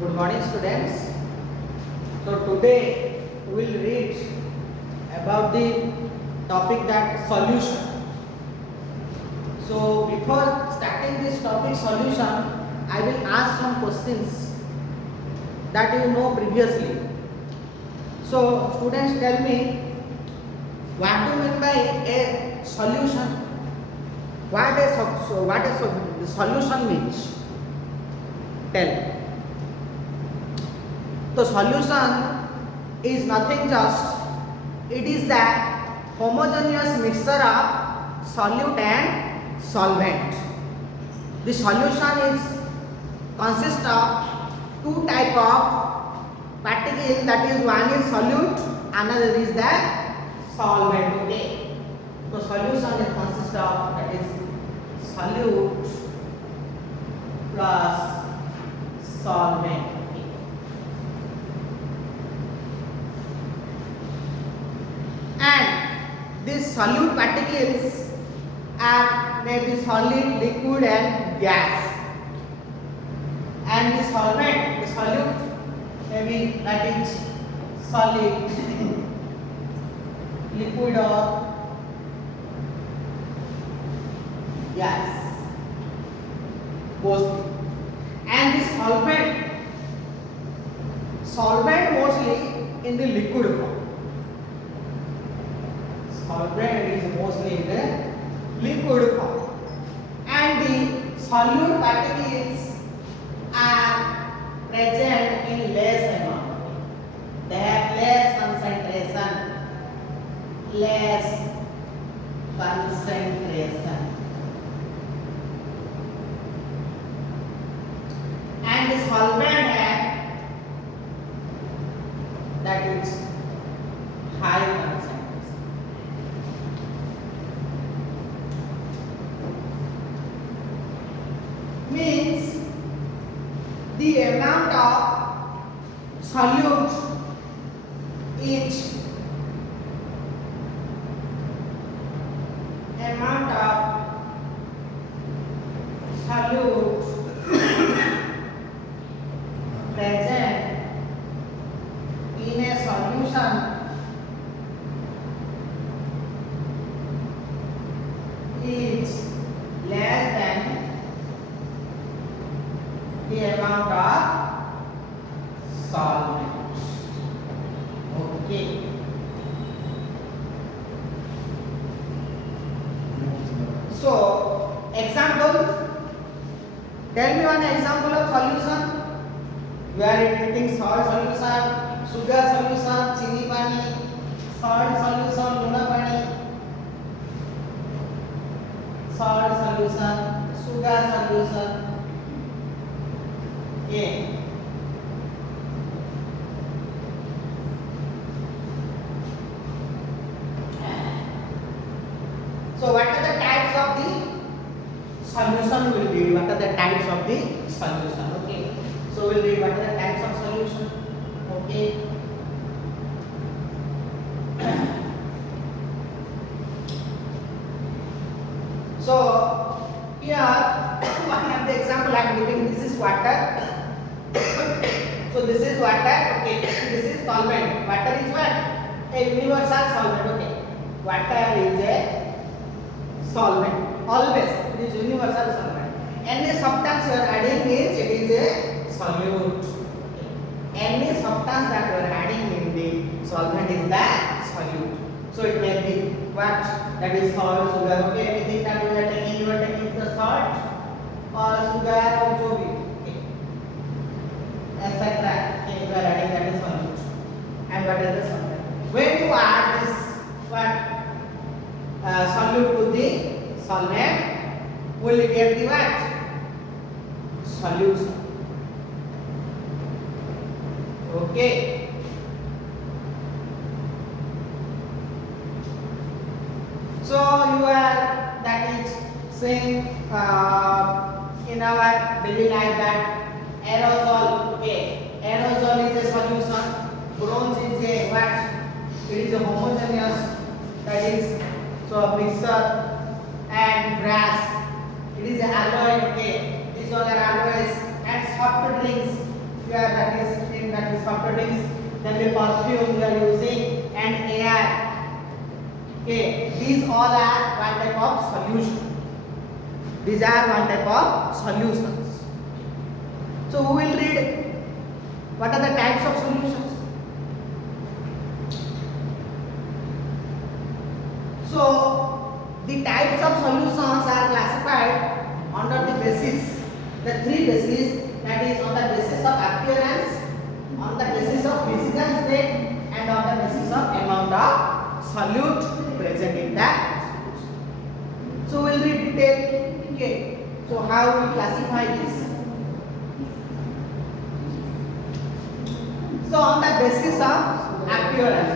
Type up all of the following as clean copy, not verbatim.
Good morning, students. So today we will read about the topic that solution. So before starting this topic solution, I will ask some questions that you know previously. So students, tell me, what do you mean by a solution? What is the solution means? Tell. So solution is nothing just, it is the homogeneous mixture of solute and solvent. The solution is consists of two type of particle, that is one is solute, another is the solvent. Okay. So solution is consists of, that is solute plus solvent. And these solute particles are maybe solid, liquid and gas. And the solvent, the solute, maybe that is solid, liquid or gas, mostly. And the solvent mostly in the liquid form. Solvent is mostly in the liquid form, and the solute particles are present in less amount. They have less concentration. And the solvent have, that is high concentration. Means the amount of solute each amount of solute present in a solution is less than the amount of solvent. Okay. So, example. Tell me one example of solution. You are taking salt solution, sugar solution, chini pani, salt solution, luna pani, salt solution, sugar solution. Okay. So what are the types of the solution? We will read what are the types of the solution. Okay. So we will read what are the types of solution. Okay. So here one of the example I am giving. This is water. So this is water. Okay. This is solvent. Water is what? A universal solvent. Okay. Water is a solvent. Always it is universal solvent. Any substance you are adding means it is a solute. Any substance that you are adding in the solvent is the solute. So it may be what? That is salt, sugar. Okay, anything that you are taking the salt or sugar or jovi. Okay, etc. Okay, you are adding, that is solute. And what is the solvent? When you add this what? Solute to the solvent, will get the what? Solution. Okay. So you are, that is saying in our daily life that aerosol. Okay, aerosol is a solution. Bronze is a what? It is a homogeneous, that is so a mixture. And brass, it is an alloy. Okay, these all are alloys. And soft drinks, Here that is soft drinks, then the perfume we are using, and air. Okay, these all are one type of solution. These are one type of solutions. So who will read what are the types of solutions? So the types of solutions are classified under the basis, the three bases, that is on the basis of appearance, on the basis of physical state, and on the basis of amount of solute present in that solution. So we will read detail. Okay. So how we classify this? So on the basis of appearance.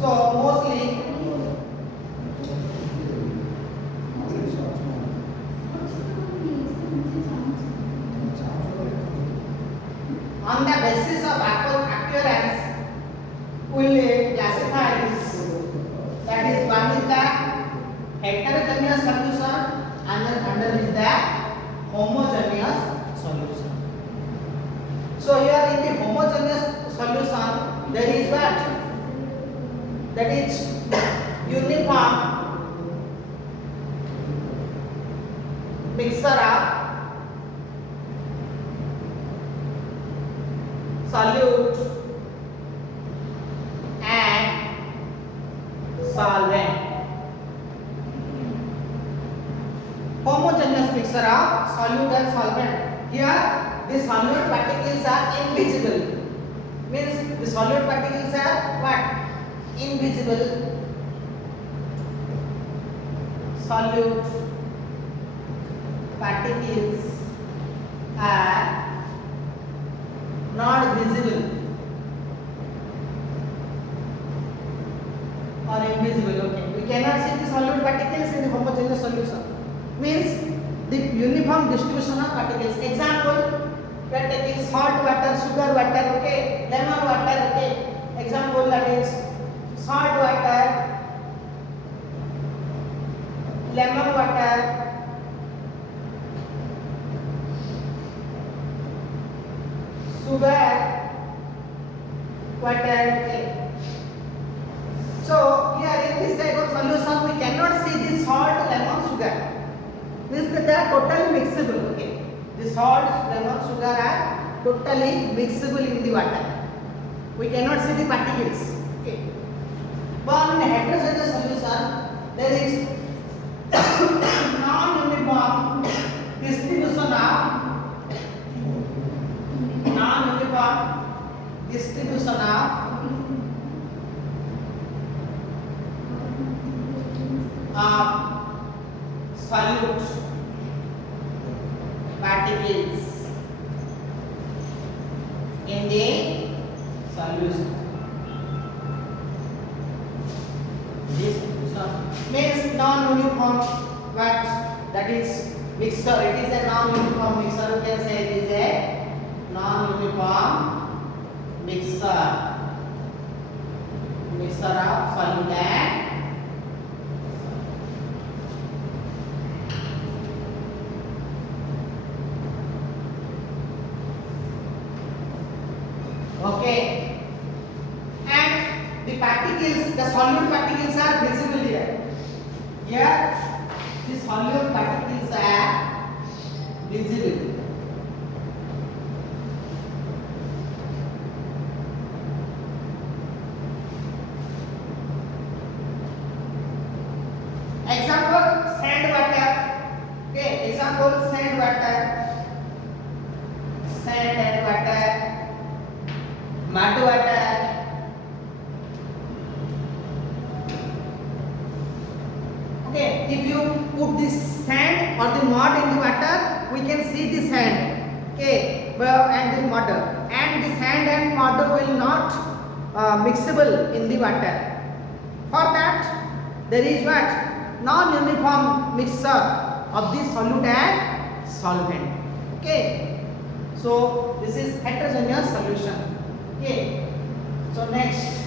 So mostly on the basis of appearance we will classify this. That is, one is the heterogeneous solution and the other is the homogeneous solution. So here in the homogeneous solution there is what? That is uniform mixture of solute and solvent. Homogeneous mixture of solute and solvent. Here the solute particles are invisible. Means the solute particles are what? Invisible. Solute particles are not visible or invisible. Okay, we cannot see the solute particles in the homogeneous solution. Means the uniform distribution of particles. Example, we are taking salt water, sugar water, okay, lemon water, okay. Example, that is salt water, lemon water, sugar water, okay. So here in this type of solution we cannot see the salt, lemon, sugar. Means that they are totally mixable. Okay, the salt, lemon, sugar are totally mixable in the water. We cannot see the particles. Okay, but in a heterogeneous solution there is non-uniform distribution of solute particles in the solution. This means non-uniform, but that is mixture. It is a non-uniform mixture. You can say it is a non-uniform mixture. Mixture of solute and okay, and the particles, the solute particles are visible here. Here, the solute particles are visible. Example, sand water. Okay, example, sand water, sand and water, mud water. Okay, if you put this sand or the mud in the water, we can see the sand. Okay, well, and the mud, and the sand and mud will not mixable in the water. For that, there is what? Non-uniform mixture of the solute and solvent. Okay, so this is heterogeneous solution. Okay, so next,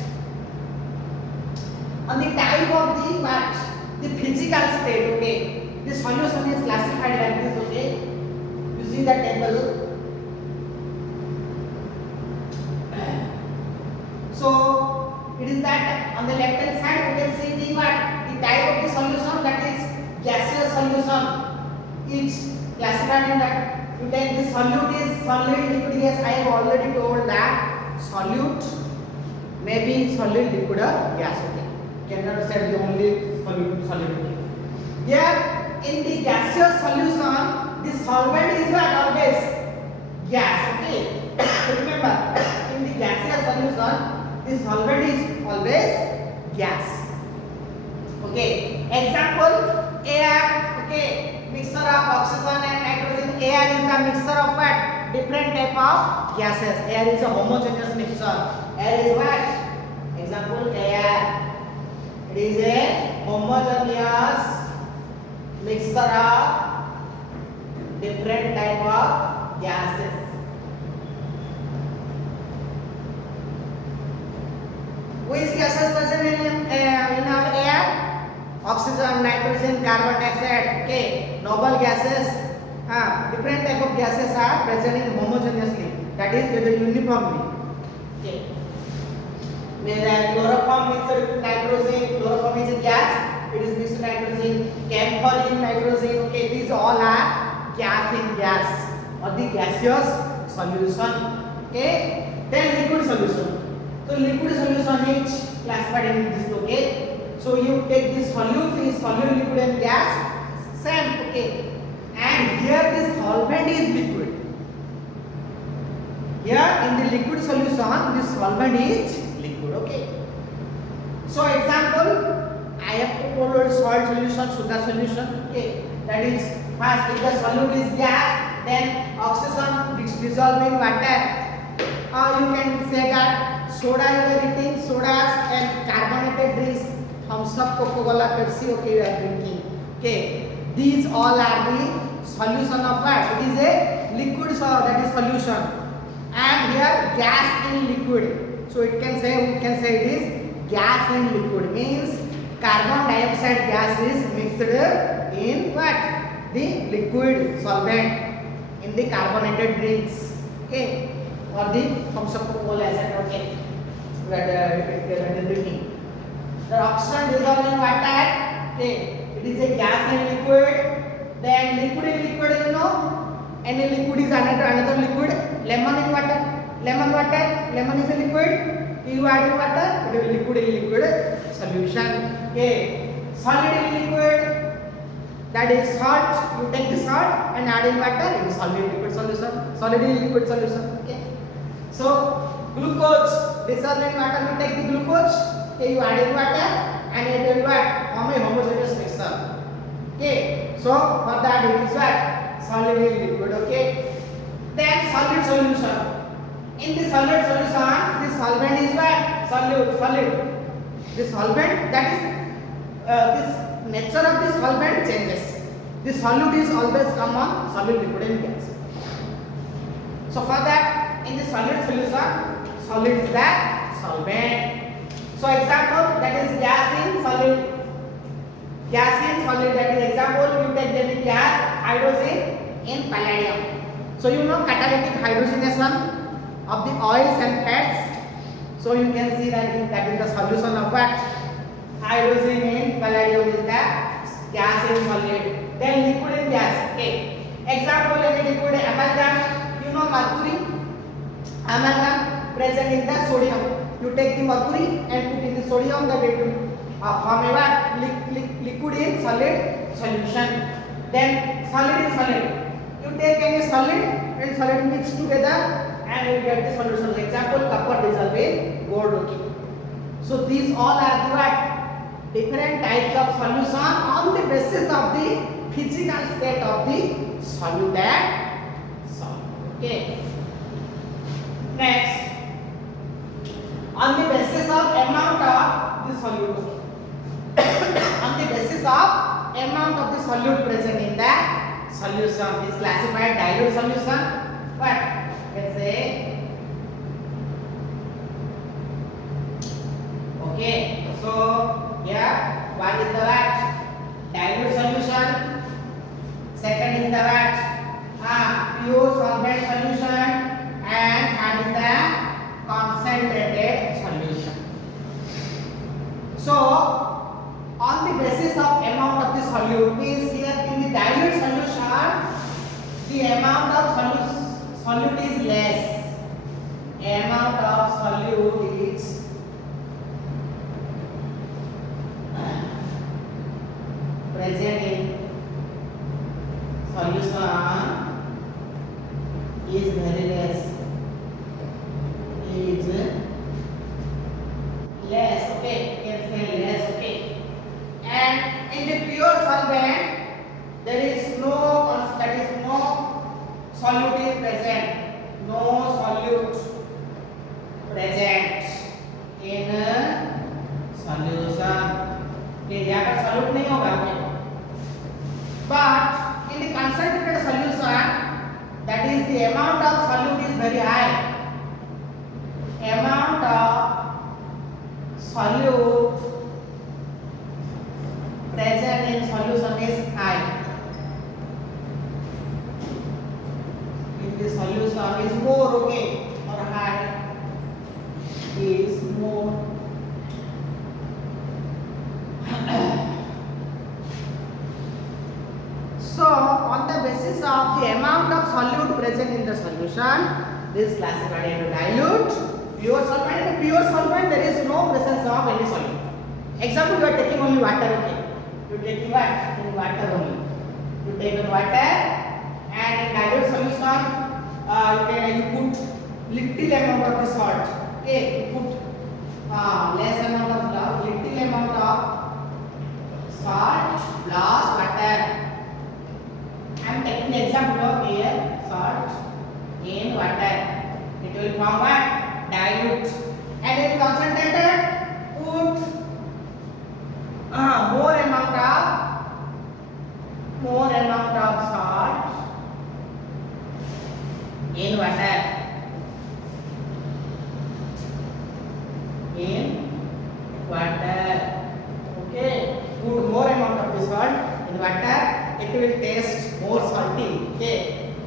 on the type of the what? The physical state. Okay, this solution is classified see the table. So it is that on the left hand side we can see the what? The type of the solution, that is gaseous solution. It's classified in that. You take the solute is solid, liquid, gas. I have already told that solute may be solid, liquid or gas. Okay, cannot say the only solid. Here in the gaseous solution, the solvent is what? Always gas. Okay, remember in the gaseous solution, the solvent is always gas. Okay, example, air. Okay, mixture of oxygen and nitrogen. Air is the mixture of what? Different type of gases. Air is a homogeneous mixture. Air is what? Example, air. It is a homogeneous mixture of different type of gases. Which gases present in our air? Oxygen, nitrogen, carbon dioxide. Okay, noble gases. Different type of gases are present in homogeneously. That is uniformly. Okay. Where chloroform mixed with nitrogen. Chloroform is a gas. It is mixed with nitrogen. Camphor in nitrogen. Okay, these all are gas in gas or the gaseous solution. Okay. Then liquid solution. So liquid solution is classified in this. Okay. So you take this solute, liquid and gas, same. Okay. And here this solvent is liquid. Here in the liquid solution, this solvent is liquid. Okay. So example, I have to follow salt solution, sugar solution. Okay. That is first, if the solute is gas, then oxygen which dissolve in water. You can say that soda you are eating, sodas and carbonated drinks. Thumbs up, Coca-Cola, Pepsi, okay, you are drinking. Okay, these all are the solution of what? It is a liquid, so that is solution. And here gas in liquid. So it can say, we can say it is gas in liquid. Means carbon dioxide gas is mixed in what? The liquid solvent in the carbonated drinks. Okay, or the thumbs up, Coca-Cola, etc. Okay, we are drinking. The oxygen dissolved in water. Okay, it is a gas in liquid. Then liquid in liquid, you know, any liquid is another liquid. Lemon in water. Lemon is a liquid. You add in water, it is liquid in liquid solution. Okay, solid in liquid. That is salt. You take the salt and add in water. It is solid liquid solution. Solid in liquid solution. Okay. So glucose dissolved in water. You take the glucose. Okay, you add in water and it will what? Form a homogeneous mixture. Okay, so for that it is what? Solid in liquid. Okay, then solid solution. In the solid solution, the solvent is what? Solid. The solvent, that is this nature of the solvent changes. The solute is always come on solid, liquid and gas. So for that, in the solid solution, solid is that solvent. So example, that is gas in solid. Gas in solid, that is example, you take the gas, hydrogen in palladium. So you know catalytic hydrogenation of the oils and fats. So you can see that that is the solution of what? Hydrogen in palladium is the gas in solid. Then liquid in gas. Okay. Example, in liquid amalgam, you know mercury. Amalgam present in the sodium. You take the mercury and put in the sodium, that it will form a liquid in solid solution. Then solid in solid. You take any solid and solid mix together and you get the solution. Example, copper dissolved in gold. Okay. So these all are the what? Different types of solution on the basis of the physical state of the solute and solid. Okay. Next, on the basis of amount of the solute. On the basis of amount of the solute present in the solution is classified dilute solution. What? Let's say. Okay. So here, what is the what? Dilute solution. Second is the what? pure solvent solution and that is the concentrated solution. So on the basis of amount of the solute means here in the dilute solution the amount of solute is less. Amount of solute is present in solution is very less. Is less, okay, you can say less, okay. And in the pure solvent there is no solute is present, no solute present in solution. यहाँ पर solute नहीं होगा, but in the concentrated solution that is the amount of solute is very high. Amount of solute present in solution is high. In the solution is more, okay, or high is more. So on the basis of the amount of solute present in the solution, this is classified into dilute, pure solvent. In pure solvent there is no presence of any solute. Example, you are taking only water, okay. You are taking what? In water only. You take in water and in dilute solution you put little amount of the salt. Okay, you put less amount of little amount of salt plus water. I am taking the example of here salt in water. It will form what? Dilute. And in concentrated, put more amount of salt in water. In water. Okay. Put more amount of the salt in water. It will taste more salty. Okay.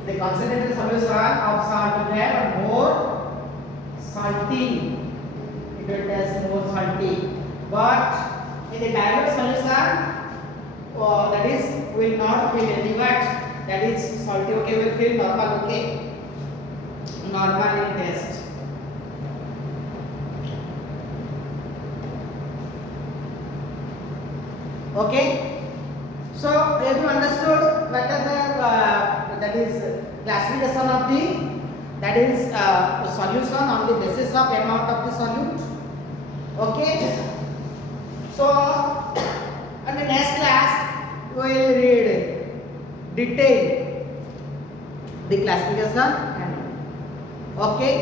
The concentrated solution of salt will have more salty. It will taste more salty. But in the dilute solution, that is will not feel any but that is salty. Okay, will feel normal. Okay, normal in taste. Okay. So have you understood what are the that is classification of the that is solution on the basis of amount of the solute? Okay. So in the next class we will read detail the classification and okay.